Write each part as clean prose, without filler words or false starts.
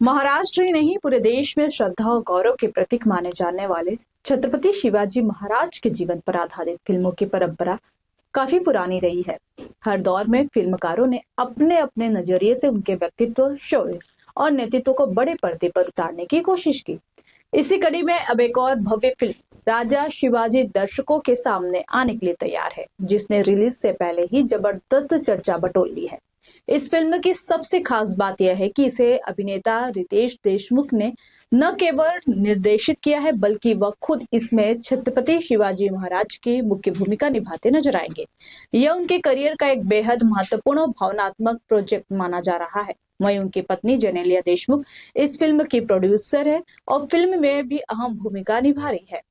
महाराष्ट्र ही नहीं पूरे देश में श्रद्धा और गौरव के प्रतीक माने जाने वाले छत्रपति शिवाजी महाराज के जीवन पर आधारित फिल्मों की परंपरा काफी पुरानी रही है। हर दौर में फिल्मकारों ने अपने अपने नजरिए से उनके व्यक्तित्व, शौर्य और नेतृत्व को बड़े पर्दे पर उतारने की कोशिश की। इसी कड़ी में अब एक और भव्य फिल्म राजा शिवाजी दर्शकों के सामने आने के लिए तैयार है, जिसने रिलीज से पहले ही जबरदस्त चर्चा बटोर ली है। इस फिल्म की सबसे खास बात यह है कि इसे अभिनेता रितेश देशमुख ने न केवल निर्देशित किया है, बल्कि वह खुद इसमें छत्रपति शिवाजी महाराज की मुख्य भूमिका निभाते नजर आएंगे। यह उनके करियर का एक बेहद महत्वपूर्ण और भावनात्मक प्रोजेक्ट माना जा रहा है। वहीं उनकी पत्नी जेनेलिया देशमुख इस फिल्म की प्रोड्यूसर है और फिल्म में भी अहम भूमिका निभा रही है।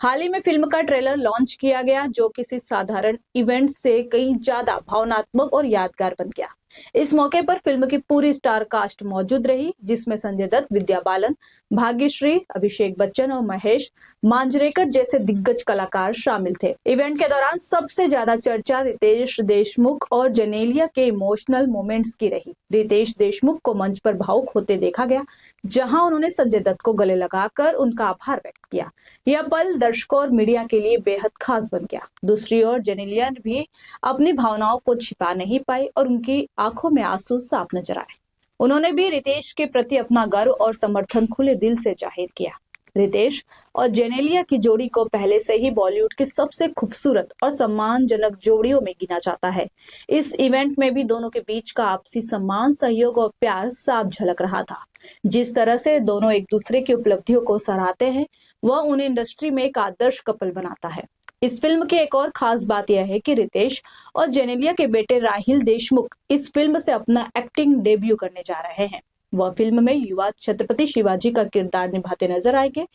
हाल ही में फिल्म का ट्रेलर लॉन्च किया गया, जो किसी साधारण इवेंट से कहीं ज्यादा भावनात्मक और यादगार बन गया। इस मौके पर फिल्म की पूरी स्टार कास्ट मौजूद रही, जिसमें संजय दत्त, विद्या बालन, भाग्यश्री, अभिषेक बच्चन और महेश मांजरेकर जैसे दिग्गज कलाकार शामिल थे। इवेंट के दौरान सबसे ज्यादा चर्चा रितेश देशमुख और जेनेलिया के इमोशनल मोमेंट्स की रही। रितेश देशमुख को मंच पर भावुक होते देखा गया, जहां उन्होंने संजय दत्त को गले लगाकर उनका आभार व्यक्त किया। यह पल दर्शकों और मीडिया के लिए बेहद खास बन गया। दूसरी ओर जेनेलिया भी अपनी भावनाओं को छिपा नहीं पाई और उनकी आंखों में आंसू साफ नजर आए। उन्होंने भी रितेश के प्रति अपना गर्व और समर्थन खुले दिल से जाहिर किया। रितेश और जेनेलिया की जोड़ी को पहले से ही बॉलीवुड की सबसे खूबसूरत और सम्मानजनक जोड़ियों में गिना जाता है। इस इवेंट में भी दोनों के बीच का आपसी सम्मान, सहयोग और प्यार साफ झलक रहा था। जिस तरह से दोनों एक दूसरे की उपलब्धियों को सराहते हैं, वह उन्हें इंडस्ट्री में एक आदर्श कपल बनाता है। इस फिल्म की एक और खास बात यह है कि रितेश और जेनेलिया के बेटे राहिल देशमुख इस फिल्म से अपना एक्टिंग डेब्यू करने जा रहे हैं। वह फिल्म में युवा छत्रपति शिवाजी का किरदार निभाते नजर आएंगे।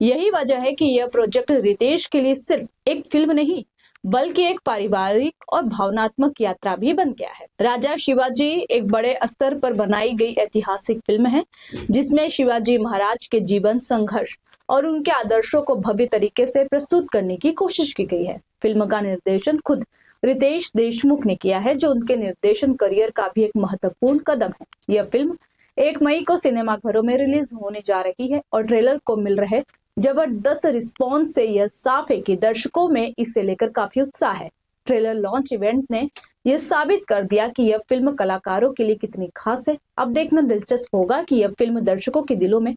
यही वजह है कि यह प्रोजेक्ट रितेश के लिए सिर्फ एक फिल्म नहीं, बल्कि एक पारिवारिक और भावनात्मक यात्रा भी बन गया है। राजा शिवाजी एक बड़े स्तर पर बनाई गई ऐतिहासिक फिल्म है, जिसमें शिवाजी महाराज के जीवन, संघर्ष और उनके आदर्शों को भव्य तरीके से प्रस्तुत करने की कोशिश की गई है। फिल्म का निर्देशन खुद रितेश देशमुख ने किया है, जो उनके निर्देशन करियर का भी एक महत्वपूर्ण कदम है। यह फिल्म 1 मई को सिनेमाघरों में रिलीज होने जा रही है और ट्रेलर को मिल रहे जबरदस्त रिस्पॉन्स से यह साफ है कि दर्शकों में इसे लेकर काफी उत्साह है। ट्रेलर लॉन्च इवेंट ने यह साबित कर दिया कि यह फिल्म कलाकारों के लिए कितनी खास है। अब देखना दिलचस्प होगा कि यह फिल्म दर्शकों के दिलों में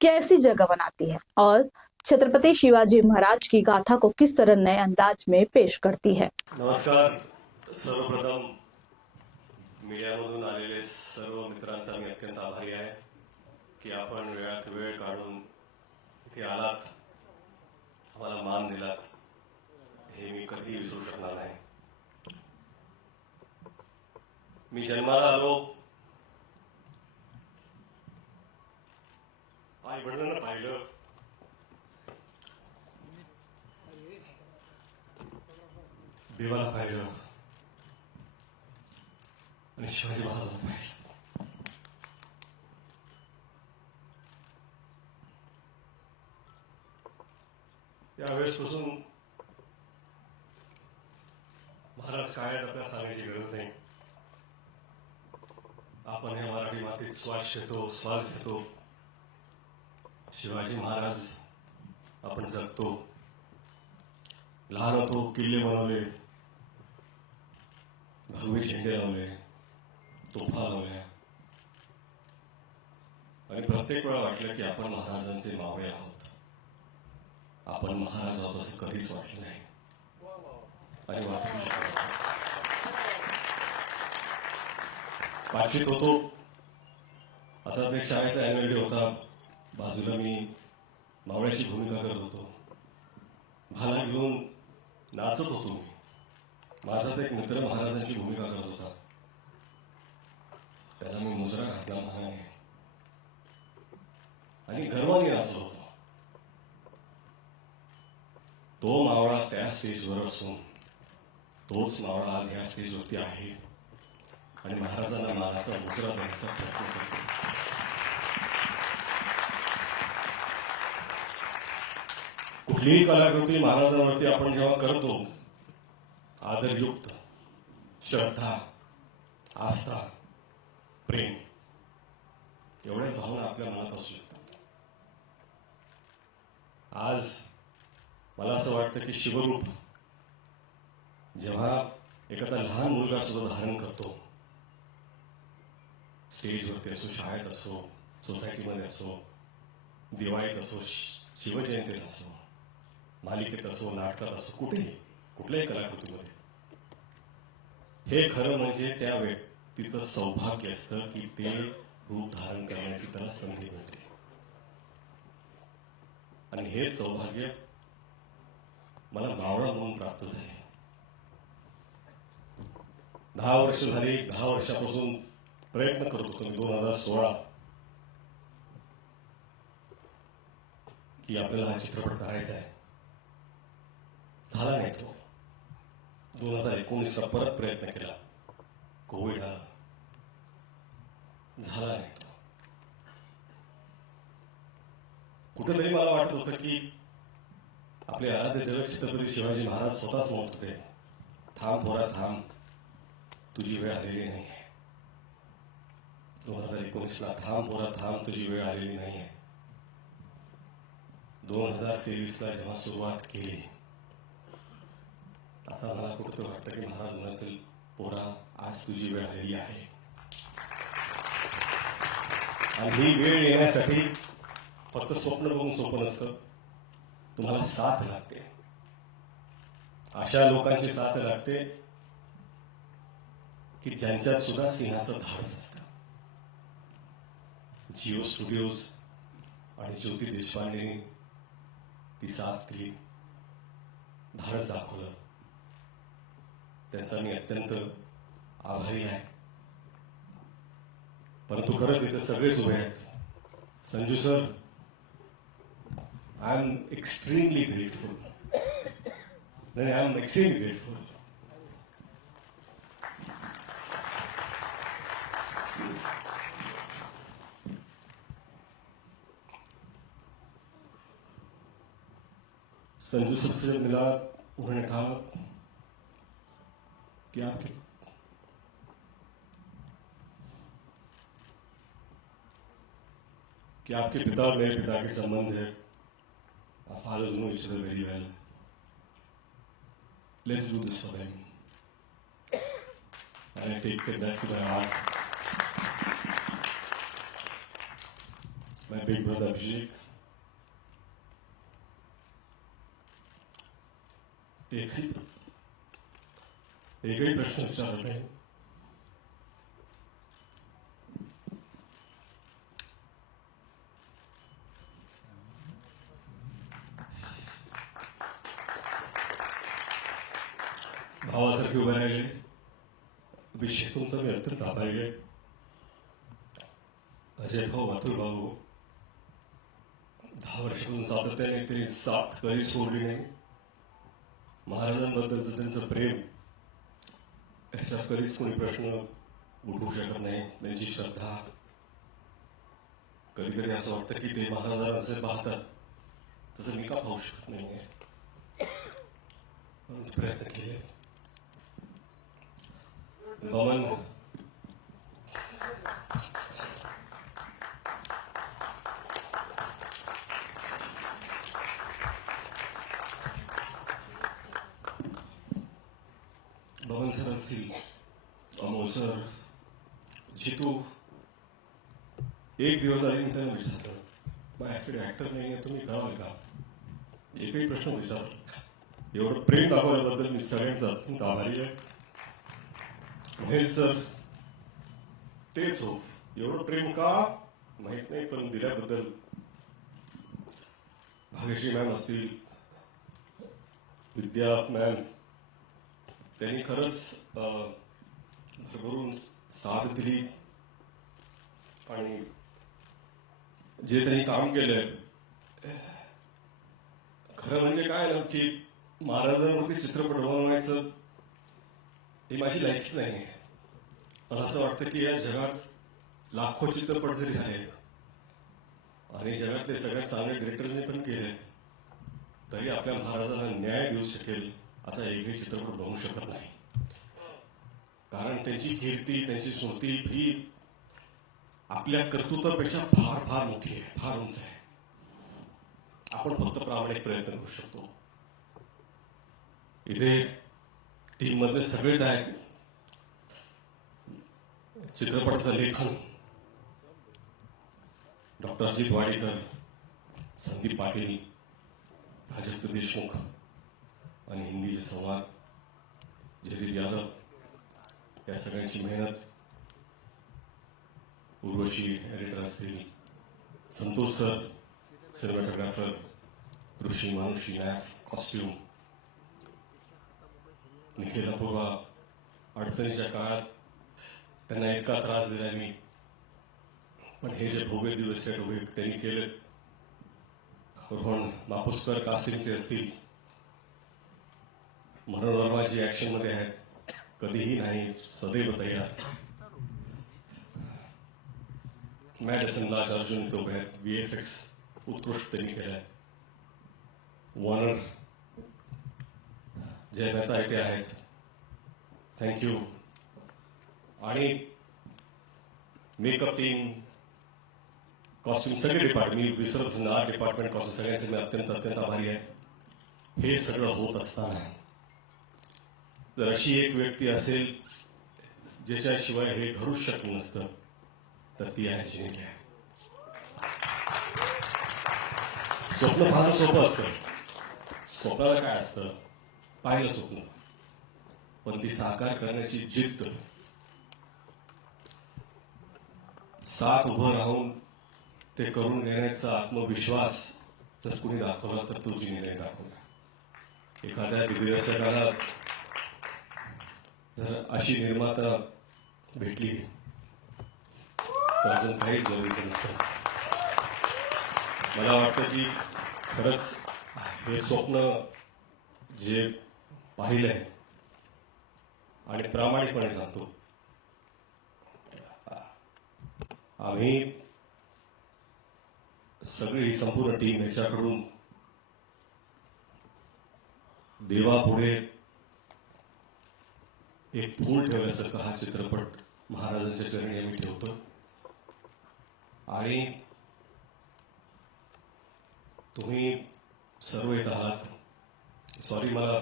कैसी जगह बनाती है और छत्रपति शिवाजी महाराज की गाथा को किस तरह नए अंदाज में पेश करती है। नमस्कार. सर्वप्रथम मीडियामधून आलेले सर्व मित्रांचा मी अत्यंत आभारी आहे की आपण वेळात वेळ काढून इथे आलात, आम्हाला मान दिलात, हे मी कधी विसरू शकणार नाही. मी जन्माला आलो, आई वडिलांना पाहिलं, देवाला पाहिलं आणि शिवाजी महाराजांना पाहिलं. यावेळेसपासून महाराज काय आहेत आपल्याला सांगायची गरज नाही. आपण या मराठी मातीत श्वास घेतो. शिवाजी महाराज आपण जगतो. लहान होतो, किल्ले बनवले, भगवे झेंडे लावले, तोफा लावल्या आणि प्रत्येक वेळा वाटलं की आपण महाराजांचे मावळे आहोत. आपण महाराज आहोत असं कधीच वाटलं नाही आणि वाटू शकत नाही. पाचवीत होतो, असाच एक शाळेचा अॅन्युअल डे होता. बाजूला मी मावळ्याची भूमिका करत होतो. भाला घेऊन नाचत होतो मी. माझाच एक मित्र महाराजांची भूमिका करत होता. त्याला मी मुजरा घातला महाने आणि गर्वाने नाचत होतो. तो मावळा त्या स्टेजवर असून तोच मावळा आज या स्टेजवरती आहे आणि महाराजांना मानाचा मुजरा द्यायचा प्रयत्न करतो. कुठलीही कलाकृती महाराजांवरती आपण जेव्हा करतो, आदरयुक्त, श्रद्धा, आस्था, प्रेम एवढ्याच भावना आपल्या मनात असू शकतात. आज मला असं वाटतं की शिवरूप जेव्हा एखादा लहान मुलगा सुद्धा धारण करतो, स्टेजवरती असो, शाळेत असो, सोसायटीमध्ये असो, दिवाळीत असो, शिवजयंतीत असो, मालिकेत असो, नाटकात असो, कुठेही कुठल्याही कलाकृतीमध्ये, हे खरं म्हणजे त्या व्यक्तीचं सौभाग्य असतं की ते रूप धारण करण्याची त्याला संधी मिळते. आणि हे सौभाग्य मला मावळा म्हणून प्राप्त झाले. 10 वर्ष झाली. 10 वर्षापासून प्रयत्न करत होतो मी 2016 की आपल्याला हा चित्रपट करायचा आहे. झाला नाही तो. 2019ला परत प्रयत्न केला. कोविड आला. झाला नाही तो. कुठेतरी मला वाटत होतं की आपले आराध्य दैवत छत्रपती शिवाजी महाराज स्वतःच म्हणत होते, थांब पोरा थांब, तुझी वेळ आलेली नाही आहे. 2019ला थांब पोरा थांब, तुझी वेळ आलेली नाही आहे. 2023ला जेव्हा सुरुवात केली, आता मला कुठं वाटतं की महाराज म्हणतील, पोरा आज तुझी वेळ आलेली आहे. आणि ही वेळ येण्यासाठी फक्त स्वप्न बघून सोपं नसतं. तुम्हाला साथ लागते. अशा लोकांची साथ लागते की ज्यांच्यात सुद्धा सिंहाचं धाडस असतं. जिओ स्टुडिओज आणि ज्योती देशपांडेंनी ती साथ दिली, धाडस दाखवलं. त्यांचा मी अत्यंत आभारी आहे. परंतु खरंच इथे सगळेच उभे आहेत. Sanju sir, I am extremely grateful. नाही, I am extremely grateful. Sanju sir से मिला, उन्होंने कहा कि आपके पिता और मेरे पिता के संबंध है. Our fathers know each other very well. Let's do this for them. And I take that to my heart. My big brother Abhishek. एकही प्रश्न विचारला नाही. भावासारखे उभे राहिले. अभिषेक तुमचा मी अत्यंत आभारी आहे. अजय भाऊ, अतुल भाऊ, 10 वर्षापासून सातत्याने त्यांनी साथ कधी सोडली नाही. महाराजांबद्दलचं त्यांचं प्रेम, याच्यात कधीच कोणी प्रश्न उठवू शकत नाही. त्यांची श्रद्धा, कधी कधी असं वाटतं की ते महाराजांना असे पाहतात तसं मी का पाहू शकत नाहीये. प्रयत्न केले. बमन, बमन सर असतील, अमोल सर, जितू. एक दिवस आधी मी त्यांना विचारलं, माझ्याकडे ऍक्टर नाही आहे, तुम्ही कराल का? एकही प्रश्न विचारला. एवढं प्रेम दाखवल्याबद्दल मी सगळ्यांचा अत्यंत आभारी आहे. महेश सर, तेच हो, एवढं प्रेम का माहित नाही, पण दिल्याबद्दल. भाग्यश्री मॅम असतील, विद्या मॅम, त्यांनी खरंच भरभरून साथ दिली. आणि जे त्यांनी काम केलंय, खरं म्हणजे काय ना की महाराजांवरती चित्रपट बनवायचं ही माझी लाईकच नाही. मला असं वाटतं की या जगात लाखो चित्रपट जरी झाले आणि जगातले सगळ्यात चांगले डिरेक्टरने पण केले, तरी आपल्या महाराजांना न्याय देऊ शकेल असा एकही चित्रपट बनवू शकत नाही. कारण त्यांची कीर्ती, त्यांची स्मृती ही आपल्या कर्तृत्वापेक्षा फार फार मोठी आहे, फार उंच आहे. आपण फक्त प्रामाणिक प्रयत्न करू शकतो. इथे टीम मधले सगळेच आहेत. चित्रपटाचं लेखन डॉक्टर अजित वाडेकर, संदीप पाटील, प्राजक्त देशमुख आणि हिंदीचे संवाद जयदीप यादव, या सगळ्यांची मेहनत. उर्वशी एडिटर असतील, संतोष सर सिनेमॅटोग्राफर, ऋषी मानुषी नॅफ कॉस्ट्युम, निखिल अपूर्वा. अडचणीच्या काळात त्यांना इतका त्रास दिला मी, पण हे जे भव्य दिवस आहेत उभे त्यांनी केले. रोहन मापुसकर कास्टिंगचे असतील, मनोज वर्माजी ऍक्शन मध्ये आहेत, कधीही नाही सदैव तयार. मॅडिसन लाज अर्जुन तो आहेत, VFX उत्कृष्ट त्यांनी केलाय. वॉर्नर जय मेहता इथे आहेत, थँक्यू. आणि मेकअप टीम, कॉस्ट्युम, सगळे डिपार्टमेंट, मी विसरत नाही, आर्ट डिपार्टमेंट, कॉस्ट्युम, सगळ्यांचे मी अत्यंत अत्यंत आभारी आहे. हे सगळं होत असताना जर अशी एक व्यक्ती असेल ज्याच्याशिवाय हे घडूच शकलं नसतं, तर ती आहे जिनिया. स्वप्न पाहणं सोपं असतं. स्वप्नाला काय असतं, पाहिलं स्वप्न, पण ती साकार करण्याची जिद्द, साथ उभं राहून ते करून घेण्याचा आत्मविश्वास जर कुणी दाखवला तर तो जिनियाने दाखवला. एखाद्या दिग्दर्शकाला जर अशी निर्माता भेटली तर अजून काहीच जरुरीचं नसतं. मला वाटतं की खरंच हे स्वप्न जे पाहिलंय आणि प्रामाणिकपणे सांगतो, आम्ही सगळी ही संपूर्ण टीम ह्याच्याकडून देवापुढे एक फूल ठेवल्यासारखं हा चित्रपट महाराजांच्या चरणी आम्ही ठेवतो. आणि तुम्ही सर्व येत आहात. सॉरी, मला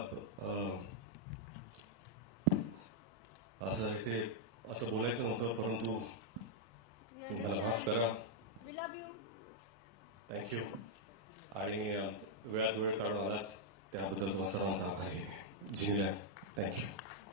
असं इथे असं बोलायचं नव्हतं, परंतु मला माफ करा. थँक्यू. आणि वेळात वेळ काढून आलात त्याबद्दल तुम्हाला सर्वांचा आभारी आहे. जिंकल्या. थँक्यू.